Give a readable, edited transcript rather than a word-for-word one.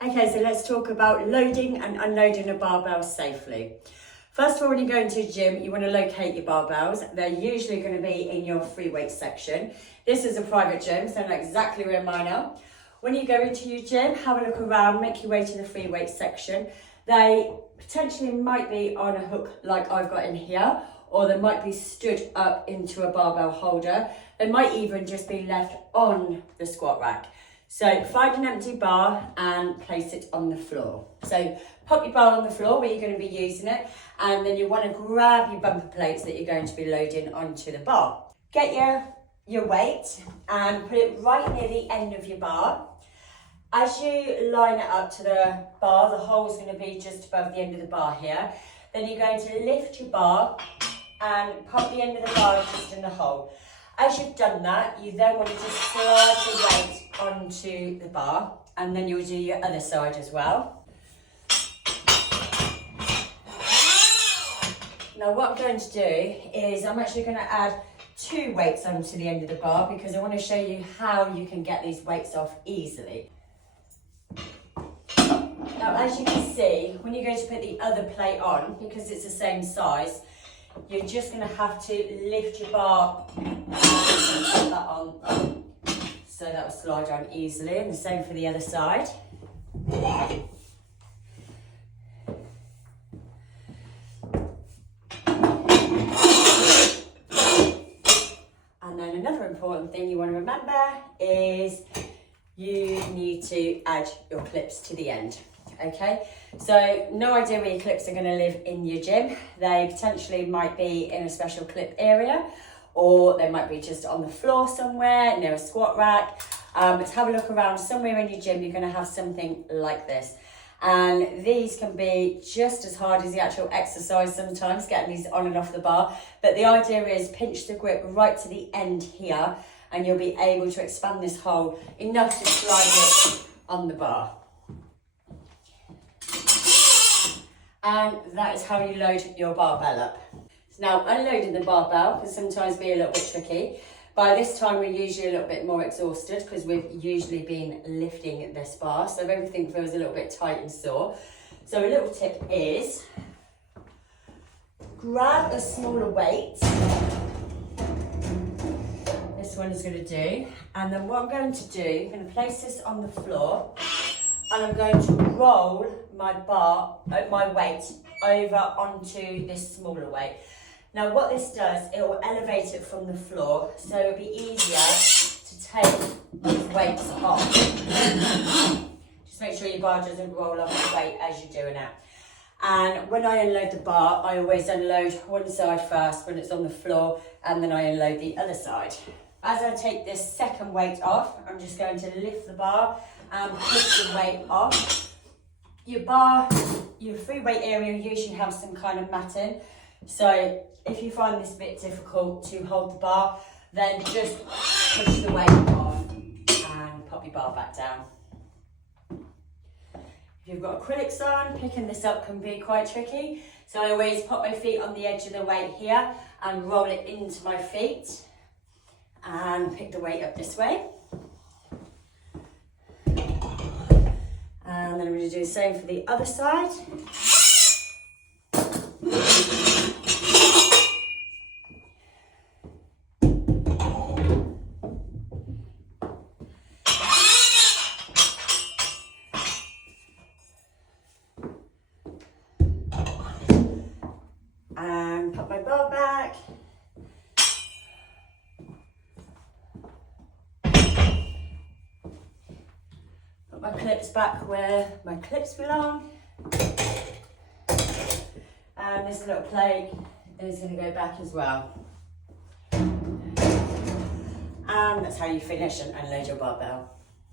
Okay, so let's talk about loading and unloading a barbell safely. First of all, when you go into a gym, you want to locate your barbells. They're usually going to be in your free weight section. This is a private gym, so I know exactly where mine are. When you go into your gym, have a look around, make your way to the free weight section. They potentially might be on a hook like I've got in here, or they might be stood up into a barbell holder. They might even just be left on the squat rack. So find an empty bar and place it on the floor. So pop your bar on the floor where you're going to be using it, and then you want to grab your bumper plates that you're going to be loading onto the bar. Get your weight and put it right near the end of your bar. As you line it up to the bar, the hole's going to be just above the end of the bar here. Then you're going to lift your bar and pop the end of the bar just in the hole. As you've done that, you then want to just slide the weight onto the bar, and then you'll do your other side as well. Now what I'm going to do is I'm actually going to add 2 weights onto the end of the bar because I want to show you how you can get these weights off easily. Now as you can see, when you're going to put the other plate on, because it's the same size, you're just going to have to lift your bar and put that on, so that will slide down easily, and the same for the other side. And then another important thing you want to remember is you need to add your clips to the end. Okay, so no idea where your clips are going to live in your gym. They potentially might be in a special clip area, or they might be just on the floor somewhere near a squat rack. But have a look around. Somewhere in your gym you're going to have something like this, and these can be just as hard as the actual exercise sometimes, getting these on and off the bar. But the idea is pinch the grip right to the end here, and you'll be able to expand this hole enough to slide it on the bar. And that is how you load your barbell up. So now unloading the barbell can sometimes be a little bit tricky. By this time we're usually a little bit more exhausted because we've usually been lifting this bar, so everything feels a little bit tight and sore. So a little tip is grab a smaller weight. This one is going to do, and then what I'm going to do, I'm going to place this on the floor, and I'm going to roll my weight over onto this smaller weight. Now what this does, it will elevate it from the floor, so it'll be easier to take these weights off. Just make sure your bar doesn't roll off the weight as you're doing it. And when I unload the bar, I always unload one side first when it's on the floor, and then I unload the other side. As I take this second weight off, I'm just going to lift the bar and push the weight off. Your bar, your free weight area usually have some kind of matting. So if you find this a bit difficult to hold the bar, then just push the weight off and pop your bar back down. If you've got acrylics on, picking this up can be quite tricky. So I always pop my feet on the edge of the weight here and roll it into my feet and pick the weight up this way. And then I'm going to do the same for the other side. And put my bar back. My clips back where my clips belong, and this little plate is going to go back as well, and that's how you finish and unload your barbell.